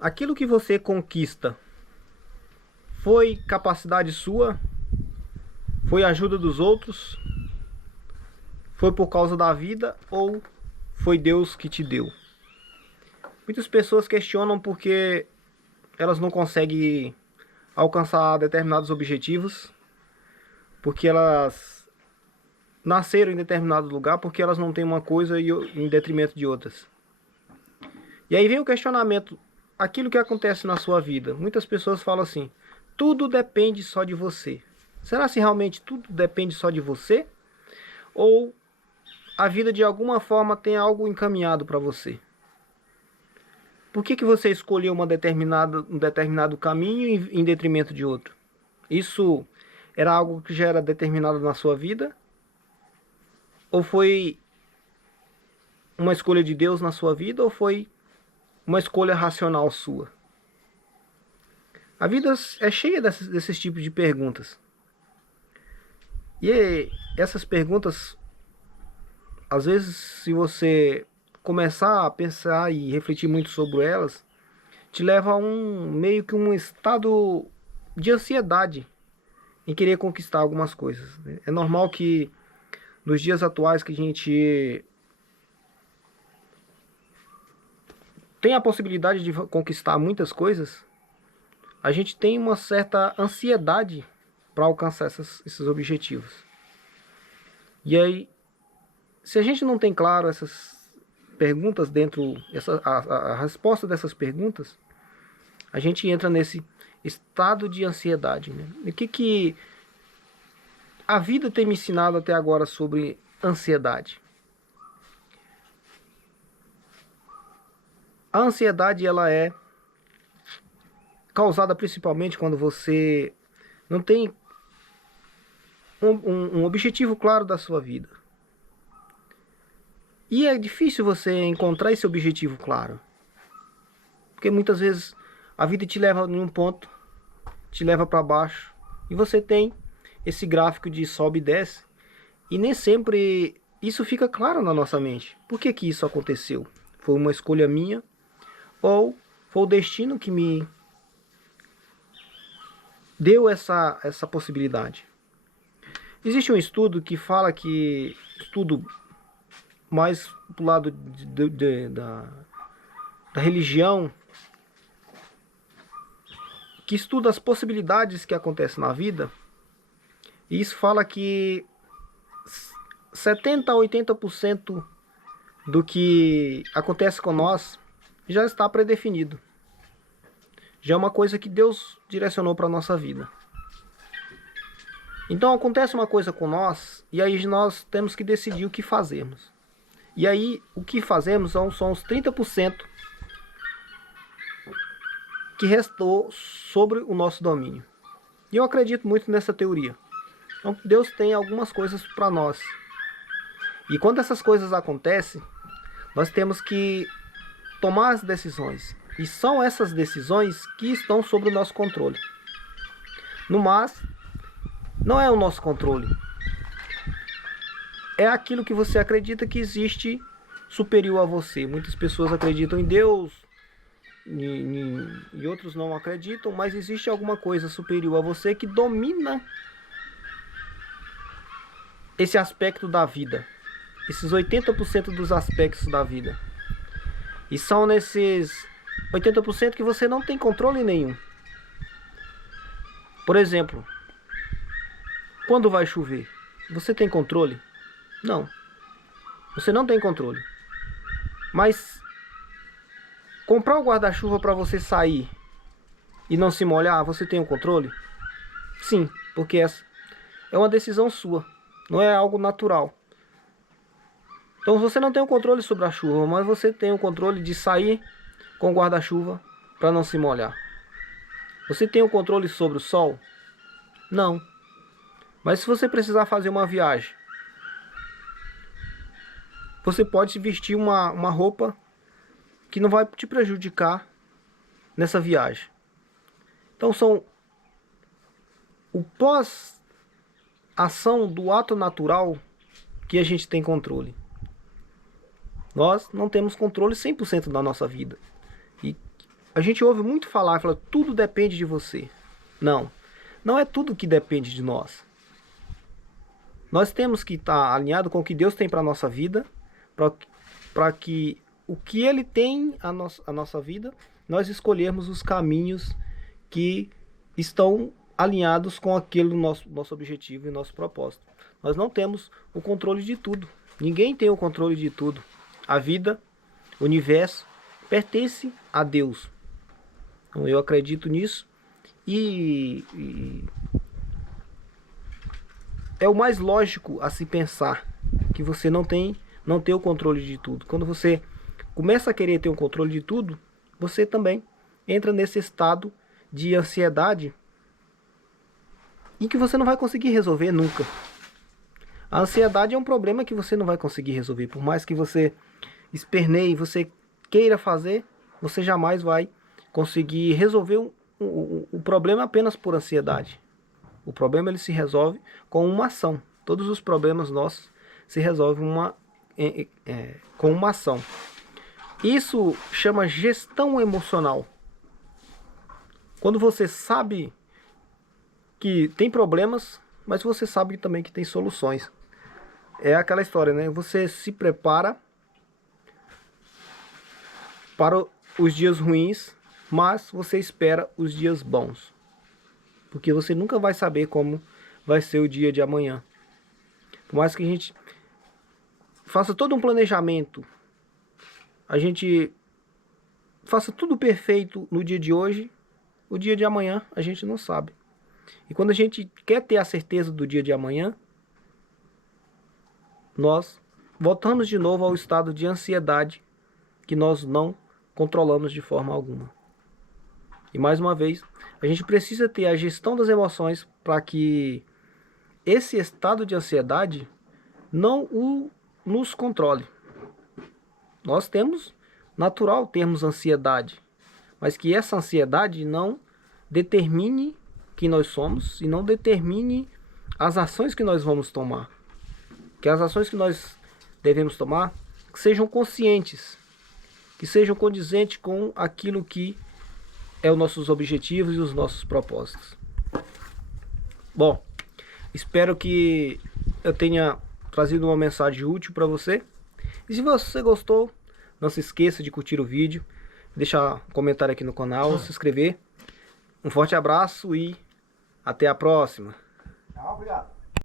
Aquilo que você conquista foi capacidade sua? Foi ajuda dos outros? Foi por causa da vida ou foi Deus que te deu? Muitas pessoas questionam porque elas não conseguem alcançar determinados objetivos, porque elas nasceram em determinado lugar, porque elas não têm uma coisa em detrimento de outras. E aí vem o questionamento, aquilo que acontece na sua vida. Muitas pessoas falam assim, tudo depende só de você. Será se realmente tudo depende só de você? Ou a vida de alguma forma tem algo encaminhado para você? Por que você escolheu um determinado caminho em detrimento de outro? Isso era algo que já era determinado na sua vida? Ou foi uma escolha de Deus na sua vida? Ou foi uma escolha racional sua? A vida é cheia desses tipos de perguntas. E essas perguntas, às vezes, se você começar a pensar e refletir muito sobre elas, te leva a meio que um estado de ansiedade em querer conquistar algumas coisas. É normal que nos dias atuais que a gente tem a possibilidade de conquistar muitas coisas, a gente tem uma certa ansiedade para alcançar esses objetivos. E aí, se a gente não tem claro essas perguntas a resposta dessas perguntas, a gente entra nesse estado de ansiedade, né? E o que a vida tem me ensinado até agora sobre ansiedade? A ansiedade, ela é causada principalmente quando você não tem um objetivo claro da sua vida. E é difícil você encontrar esse objetivo claro. Porque muitas vezes a vida te leva em um ponto, te leva para baixo, e você tem esse gráfico de sobe e desce, e nem sempre isso fica claro na nossa mente. Por que que isso aconteceu? Foi uma escolha minha ou foi o destino que me deu essa possibilidade? Existe um estudo que fala que, estudo mais do lado da religião, que estuda as possibilidades que acontecem na vida, e isso fala que 70 a 80% do que acontece com nós já está predefinido. Já é uma coisa que Deus direcionou para a nossa vida. Então acontece uma coisa com nós e aí nós temos que decidir o que fazemos. E aí o que fazemos são os 30% que restou sobre o nosso domínio. E eu acredito muito nessa teoria. Então Deus tem algumas coisas para nós. E quando essas coisas acontecem, nós temos que tomar as decisões. E são essas decisões que estão sob o nosso controle. No mais, não é o nosso controle. É aquilo que você acredita que existe superior a você. Muitas pessoas acreditam em Deus, e outros não acreditam, mas existe alguma coisa superior a você que domina esse aspecto da vida. Esses 80% dos aspectos da vida. E são nesses 80% que você não tem controle nenhum. Por exemplo, quando vai chover, você tem controle? Não. Você não tem controle. Mas comprar um guarda-chuva para você sair e não se molhar, você tem o controle? Sim, porque essa é uma decisão sua, não é algo natural. Então você não tem o controle sobre a chuva, mas você tem o controle de sair com o guarda-chuva para não se molhar. Você tem o controle sobre o sol? Não. Mas se você precisar fazer uma viagem, você pode vestir uma roupa que não vai te prejudicar nessa viagem. Então são o pós-ação do ato natural que a gente tem controle. Nós não temos controle 100% da nossa vida. E A gente ouve muito falar, fala, tudo depende de você. Não, não é tudo que depende de nós. Nós temos que estar alinhado com o que Deus tem para a nossa vida, para que o que Ele tem a nossa vida, nós escolhermos os caminhos que estão alinhados com aquele nosso objetivo e nosso propósito. Nós não temos o controle de tudo. Ninguém tem o controle de tudo. A vida, o universo, pertence a Deus. Então, eu acredito nisso e é o mais lógico a se pensar que você não tem o controle de tudo. Quando você começa a querer ter o controle de tudo, você também entra nesse estado de ansiedade em que você não vai conseguir resolver nunca. A ansiedade é um problema que você não vai conseguir resolver. Por mais que você esperneie, você queira fazer, você jamais vai conseguir resolver o problema apenas por ansiedade. O problema ele se resolve com uma ação. Todos os problemas nossos se resolvem com uma ação. Isso chama gestão emocional. Quando você sabe que tem problemas, mas você sabe também que tem soluções. É aquela história, né? Você se prepara para os dias ruins, mas você espera os dias bons. Porque você nunca vai saber como vai ser o dia de amanhã. Por mais que a gente faça todo um planejamento, a gente faça tudo perfeito no dia de hoje, o dia de amanhã a gente não sabe. E quando a gente quer ter a certeza do dia de amanhã, nós voltamos de novo ao estado de ansiedade que nós não controlamos de forma alguma. E mais uma vez, a gente precisa ter a gestão das emoções para que esse estado de ansiedade não nos controle. Nós temos, natural termos ansiedade, mas que essa ansiedade não determine quem nós somos e não determine as ações que nós vamos tomar. Que as ações que nós devemos tomar que sejam conscientes, que sejam condizentes com aquilo que é os nossos objetivos e os nossos propósitos. Bom, espero que eu tenha trazido uma mensagem útil para você. E se você gostou, não se esqueça de curtir o vídeo, deixar um comentário aqui no canal, se inscrever. Um forte abraço e até a próxima. Obrigado.